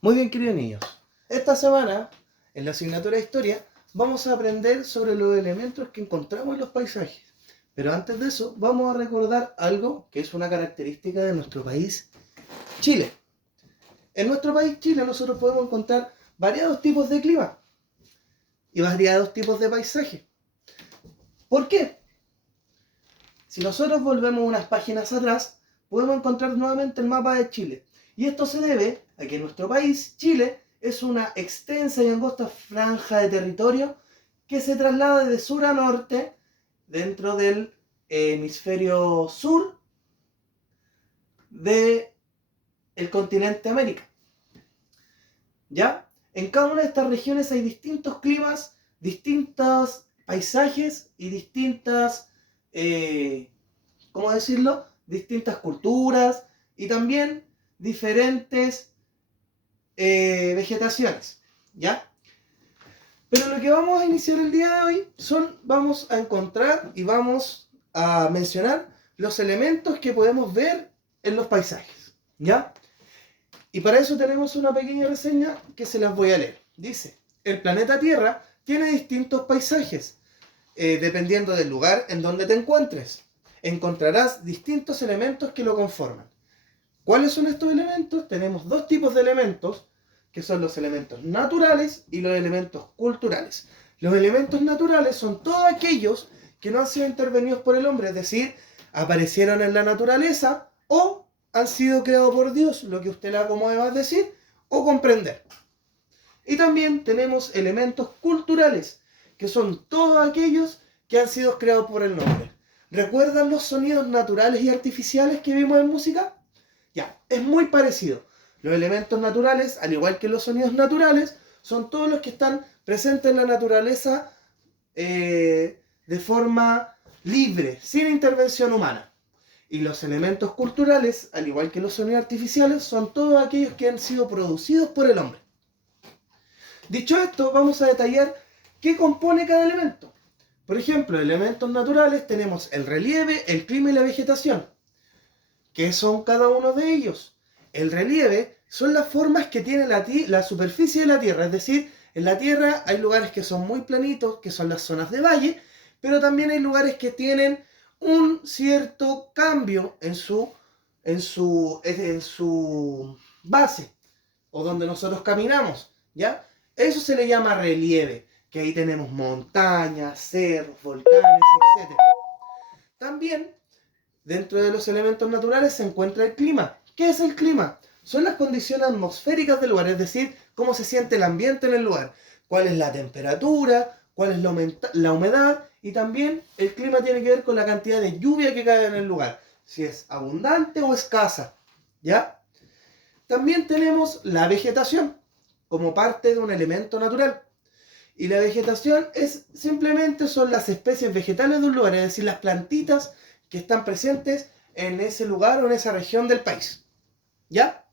Muy bien, queridos niños. Esta semana, en la asignatura de Historia, vamos a aprender sobre los elementos que encontramos en los paisajes. Pero antes de eso, vamos a recordar algo que es una característica de nuestro país, Chile. En nuestro país, Chile, nosotros podemos encontrar variados tipos de clima y variados tipos de paisajes. ¿Por qué? Si nosotros volvemos unas páginas atrás, podemos encontrar nuevamente el mapa de Chile. Y esto se debe a que nuestro país, Chile, es una extensa y angosta franja de territorio que se traslada de sur a norte dentro del hemisferio sur del continente América. ¿Ya? En cada una de estas regiones hay distintos climas, distintos paisajes y distintas, ¿cómo decirlo? Distintas culturas y también diferentes vegetaciones, ¿ya? Pero lo que vamos a iniciar el día de hoy vamos a encontrar y vamos a mencionar los elementos que podemos ver en los paisajes, ¿ya? Y para eso tenemos una pequeña reseña que se las voy a leer. Dice, el planeta Tierra tiene distintos paisajes, dependiendo del lugar en donde te encuentres. Encontrarás distintos elementos que lo conforman. ¿Cuáles son estos elementos? Tenemos dos tipos de elementos, que son los elementos naturales y los elementos culturales. Los elementos naturales son todos aquellos que no han sido intervenidos por el hombre, es decir, aparecieron en la naturaleza o han sido creados por Dios, lo que usted le acomode más decir o comprender. Y también tenemos elementos culturales, que son todos aquellos que han sido creados por el hombre. ¿Recuerdan los sonidos naturales y artificiales que vimos en música? Ya, es muy parecido. Los elementos naturales, al igual que los sonidos naturales, son todos los que están presentes en la naturaleza de forma libre, sin intervención humana. Y los elementos culturales, al igual que los sonidos artificiales, son todos aquellos que han sido producidos por el hombre. Dicho esto, vamos a detallar qué compone cada elemento. Por ejemplo, elementos naturales tenemos el relieve, el clima y la vegetación. ¿Qué son cada uno de ellos? El relieve son las formas que tiene la superficie de la Tierra, es decir, en la Tierra hay lugares que son muy planitos, que son las zonas de valle, pero también hay lugares que tienen un cierto cambio en su base, o donde nosotros caminamos, ¿ya? Eso se le llama relieve, que ahí tenemos montañas, cerros, volcanes, etc. También dentro de los elementos naturales se encuentra el clima. ¿Qué es el clima? Son las condiciones atmosféricas del lugar, es decir, cómo se siente el ambiente en el lugar, cuál es la temperatura, cuál es la humedad, y también el clima tiene que ver con la cantidad de lluvia que cae en el lugar, si es abundante o escasa, ¿ya? También tenemos la vegetación como parte de un elemento natural. Y la vegetación son las especies vegetales de un lugar, es decir, las plantitas que están presentes en ese lugar o en esa región del país. ¿Ya?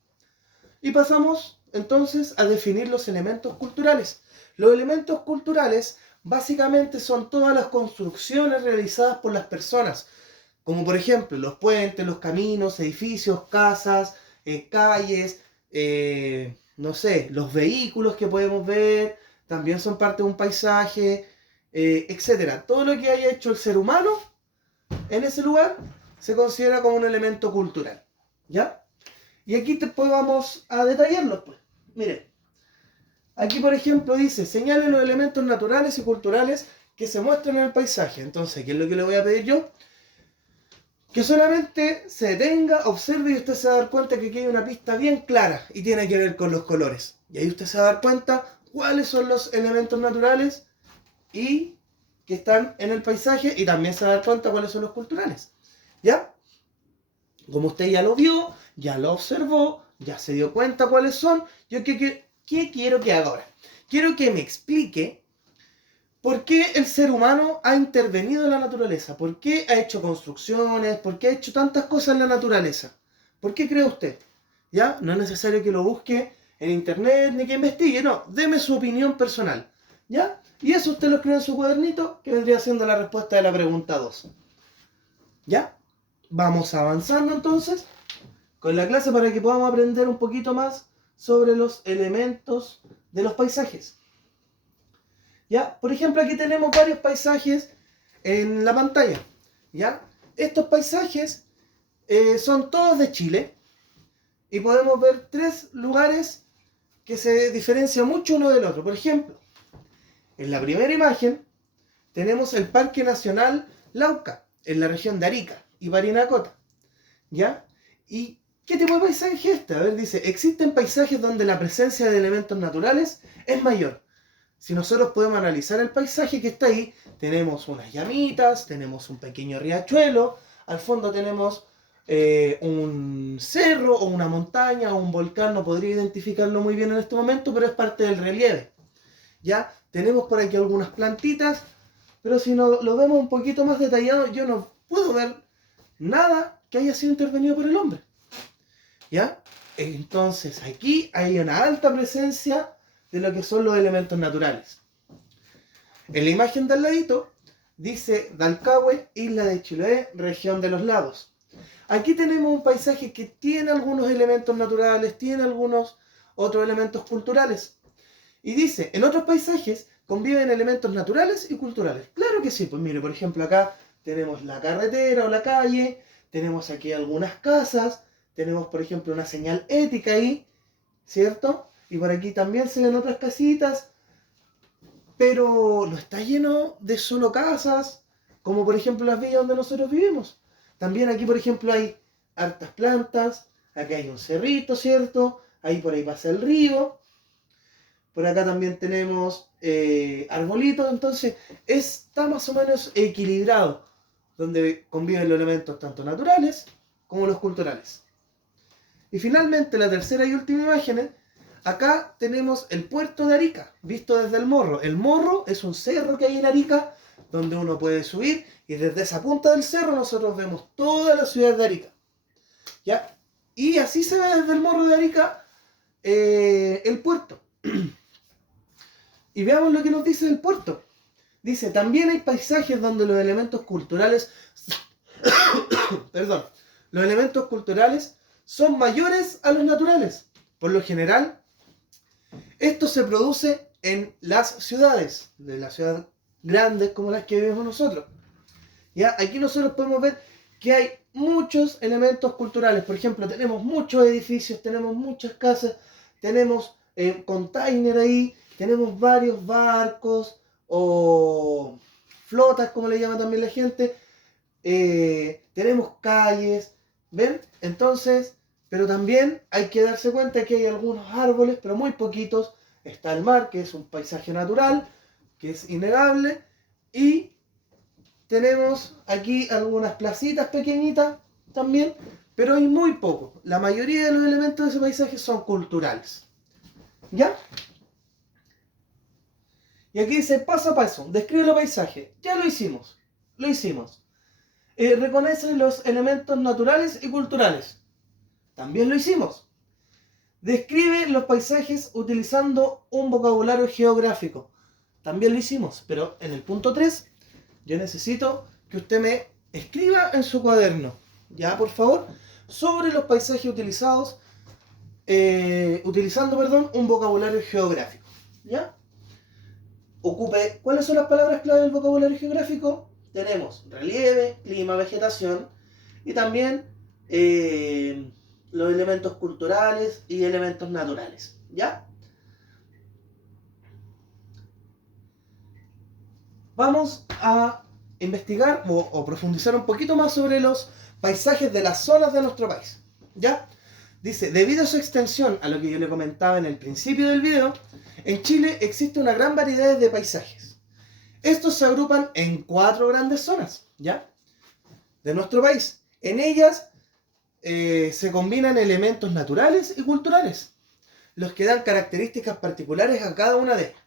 Y pasamos entonces a definir los elementos culturales. Los elementos culturales básicamente son todas las construcciones realizadas por las personas, como por ejemplo los puentes, los caminos, edificios, casas, calles, no sé, los vehículos que podemos ver, también son parte de un paisaje, etc. Todo lo que haya hecho el ser humano en ese lugar se considera como un elemento cultural, ¿ya? Y aquí después vamos a detallarlos, pues. Miren, aquí por ejemplo dice, señale los elementos naturales y culturales que se muestran en el paisaje. Entonces, ¿qué es lo que le voy a pedir yo? Que solamente se detenga, observe y usted se va a dar cuenta que aquí hay una pista bien clara y tiene que ver con los colores. Y ahí usted se va a dar cuenta cuáles son los elementos naturales y que están en el paisaje, y también se va a dar cuenta cuáles son los culturales. ¿Ya? Como usted ya lo vio, ya lo observó, ya se dio cuenta cuáles son, yo ¿qué quiero que haga ahora? Quiero que me explique por qué el ser humano ha intervenido en la naturaleza, por qué ha hecho construcciones, por qué ha hecho tantas cosas en la naturaleza. ¿Por qué cree usted? ¿Ya? No es necesario que lo busque en internet ni que investigue, no, deme su opinión personal. ¿Ya? Y eso usted lo escribe en su cuadernito, que vendría siendo la respuesta de la pregunta 2. ¿Ya? Vamos avanzando entonces con la clase para que podamos aprender un poquito más sobre los elementos de los paisajes. ¿Ya? Por ejemplo, aquí tenemos varios paisajes en la pantalla. ¿Ya? Estos paisajes son todos de Chile y podemos ver 3 lugares que se diferencian mucho uno del otro. Por ejemplo, en la primera imagen tenemos el Parque Nacional Lauca, en la región de Arica y Parinacota. ¿Ya? ¿Y qué tipo de paisaje es este? A ver, dice, existen paisajes donde la presencia de elementos naturales es mayor. Si nosotros podemos analizar el paisaje que está ahí, tenemos unas llamitas, tenemos un pequeño riachuelo, al fondo tenemos un cerro o una montaña o un volcán, no podría identificarlo muy bien en este momento, pero es parte del relieve. ¿Ya? Tenemos por aquí algunas plantitas, pero si no lo vemos un poquito más detallado, yo no puedo ver nada que haya sido intervenido por el hombre. ¿Ya? Entonces aquí hay una alta presencia de lo que son los elementos naturales. En la imagen del ladito dice Dalcahue, isla de Chiloé, región de los lagos. Aquí tenemos un paisaje que tiene algunos elementos naturales, tiene algunos otros elementos culturales. Y dice, en otros paisajes conviven elementos naturales y culturales. Claro que sí, pues mire, por ejemplo acá tenemos la carretera o la calle, tenemos aquí algunas casas, tenemos por ejemplo una señal ética ahí, ¿cierto? Y por aquí también se ven otras casitas, pero no está lleno de solo casas, como por ejemplo las villas donde nosotros vivimos. También aquí por ejemplo hay hartas plantas, aquí hay un cerrito, ¿cierto? Ahí por ahí pasa el río. Por acá también tenemos arbolitos, entonces está más o menos equilibrado, donde conviven los elementos tanto naturales como los culturales. Y finalmente, la tercera y última imagen, acá tenemos el puerto de Arica, visto desde el Morro. El Morro es un cerro que hay en Arica, donde uno puede subir, y desde esa punta del cerro nosotros vemos toda la ciudad de Arica. ¿Ya? Y así se ve desde el Morro de Arica el puerto. Y veamos lo que nos dice el puerto. Dice, también hay paisajes donde los elementos culturales, perdón, los elementos culturales son mayores a los naturales. Por lo general, esto se produce en las ciudades, de las ciudades grandes como las que vivimos nosotros. ¿Ya? Aquí nosotros podemos ver que hay muchos elementos culturales. Por ejemplo, tenemos muchos edificios, tenemos muchas casas, tenemos container ahí, tenemos varios barcos o flotas, como le llama también la gente. Tenemos calles, ¿ven? Entonces, pero también hay que darse cuenta que hay algunos árboles, pero muy poquitos. Está el mar, que es un paisaje natural, que es innegable, y tenemos aquí algunas placitas pequeñitas también, pero hay muy poco. La mayoría de los elementos de ese paisaje son culturales. ¿Ya? Y aquí dice paso a paso, describe el paisaje. Ya lo hicimos, lo hicimos. Reconoce los elementos naturales y culturales. También lo hicimos. Describe los paisajes utilizando un vocabulario geográfico. También lo hicimos, pero en el punto 3 yo necesito que usted me escriba en su cuaderno, ya por favor, sobre los paisajes utilizados, utilizando, perdón, un vocabulario geográfico. ¿Ya? Ocupe, ¿cuáles son las palabras clave del vocabulario geográfico? Tenemos relieve, clima, vegetación y también los elementos culturales y elementos naturales. ¿Ya? Vamos a investigar o profundizar un poquito más sobre los paisajes de las zonas de nuestro país. ¿Ya? Dice, debido a su extensión, a lo que yo le comentaba en el principio del video, en Chile existe una gran variedad de paisajes. Estos se agrupan en 4 grandes zonas, ¿ya? De nuestro país. En ellas se combinan elementos naturales y culturales, los que dan características particulares a cada una de ellas.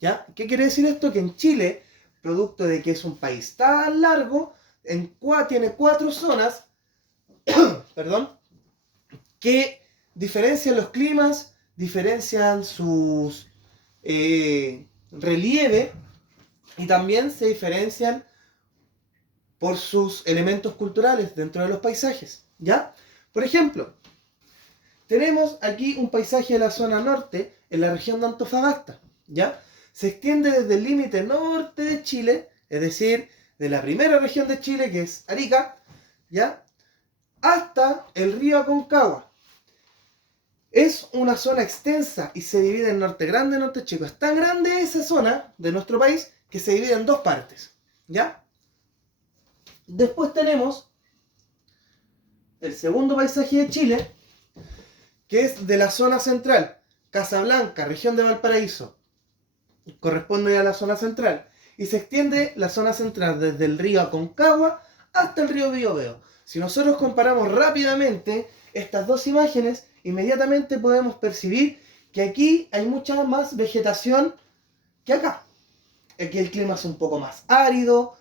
¿Ya? ¿Qué quiere decir esto? Que en Chile, producto de que es un país tan largo, tiene 4 zonas, perdón, que diferencian los climas, diferencian sus relieve y también se diferencian por sus elementos culturales dentro de los paisajes, ¿ya? Por ejemplo, Tenemos aquí un paisaje de la zona norte, en la región de Antofagasta, ¿ya? Se extiende desde el límite norte de Chile, es decir, de la primera región de Chile, que es Arica, ¿ya? Hasta el río Aconcagua. Es una zona extensa y se divide en norte grande y norte chico. Es tan grande esa zona de nuestro país que se divide en dos partes, ¿ya? Después tenemos el segundo paisaje de Chile, que es de la zona central, Casablanca, región de Valparaíso, corresponde a la zona central, y se extiende la zona central desde el río Aconcagua hasta el río Biobío. Si nosotros comparamos rápidamente estas dos imágenes, inmediatamente podemos percibir que aquí hay mucha más vegetación que acá. Aquí el clima es un poco más árido,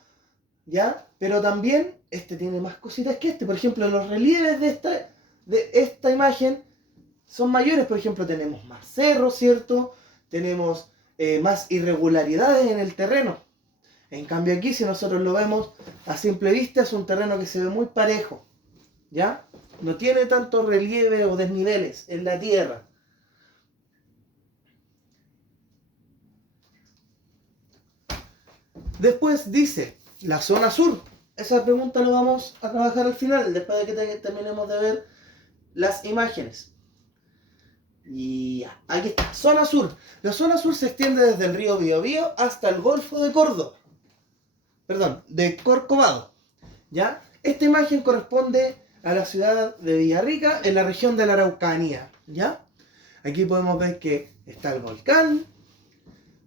¿ya? Pero también este tiene más cositas que este. Por ejemplo, los relieves de esta imagen son mayores. Por ejemplo, tenemos más cerros, ¿cierto? Tenemos más irregularidades en el terreno. En cambio aquí, si nosotros lo vemos a simple vista, es un terreno que se ve muy parejo, ¿ya? No tiene tanto relieve o desniveles en la tierra. Después dice, la zona sur. Esa pregunta lo vamos a trabajar al final, después de que terminemos de ver las imágenes. Y ya, aquí está, zona sur. La zona sur se extiende desde el río Biobío hasta el Golfo de Córdoba. Perdón, de Corcovado. ¿Ya? Esta imagen corresponde a la ciudad de Villarrica, en la región de la Araucanía. ¿Ya? Aquí podemos ver que está el volcán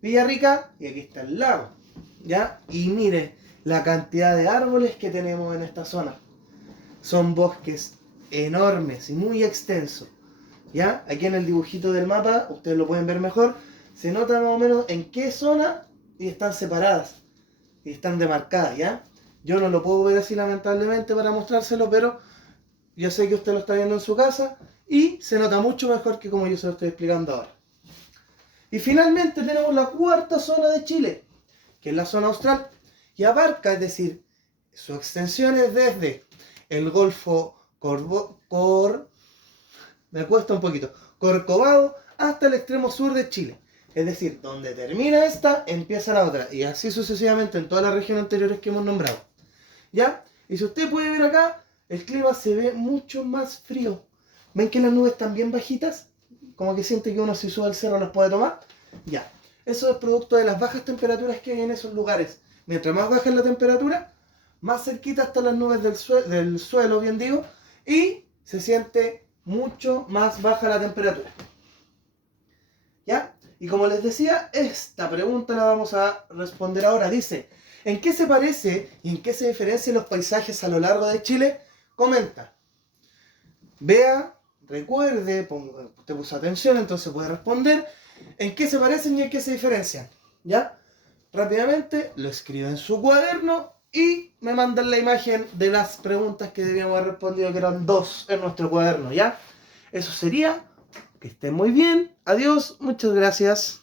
Villarrica y aquí está el lago. ¿Ya? Y miren la cantidad de árboles que tenemos en esta zona. Son bosques enormes y muy extensos. ¿Ya? Aquí en el dibujito del mapa, ustedes lo pueden ver mejor, se nota más o menos en qué zona y están separadas y están demarcadas, ¿ya? Yo no lo puedo ver así lamentablemente para mostrárselo, pero yo sé que usted lo está viendo en su casa y se nota mucho mejor que como yo se lo estoy explicando ahora. Y finalmente tenemos la cuarta zona de Chile, que es la zona austral, y abarca, es decir, su extensión es desde el Golfo Corcovado hasta el extremo sur de Chile. Es decir, donde termina esta, empieza la otra. Y así sucesivamente en todas las regiones anteriores que hemos nombrado. ¿Ya? Y si usted puede ver acá, el clima se ve mucho más frío. ¿Ven que las nubes están bien bajitas? Como que siente que uno si sube al cerro las puede tomar. Ya. Eso es producto de las bajas temperaturas que hay en esos lugares. Mientras más baja es la temperatura, más cerquita están las nubes del suelo, bien digo, y se siente mucho más baja la temperatura. ¿Ya? Y como les decía, esta pregunta la vamos a responder ahora. Dice, ¿en qué se parece y en qué se diferencian los paisajes a lo largo de Chile? Comenta. Vea, recuerde, te puso atención, entonces puede responder en qué se parecen y en qué se diferencian. ¿Ya? Rápidamente lo escribe en su cuaderno y me mandan la imagen de las preguntas que debíamos haber respondido, que eran 2 en nuestro cuaderno, ¿ya? Eso sería. Que estén muy bien. Adiós. Muchas gracias.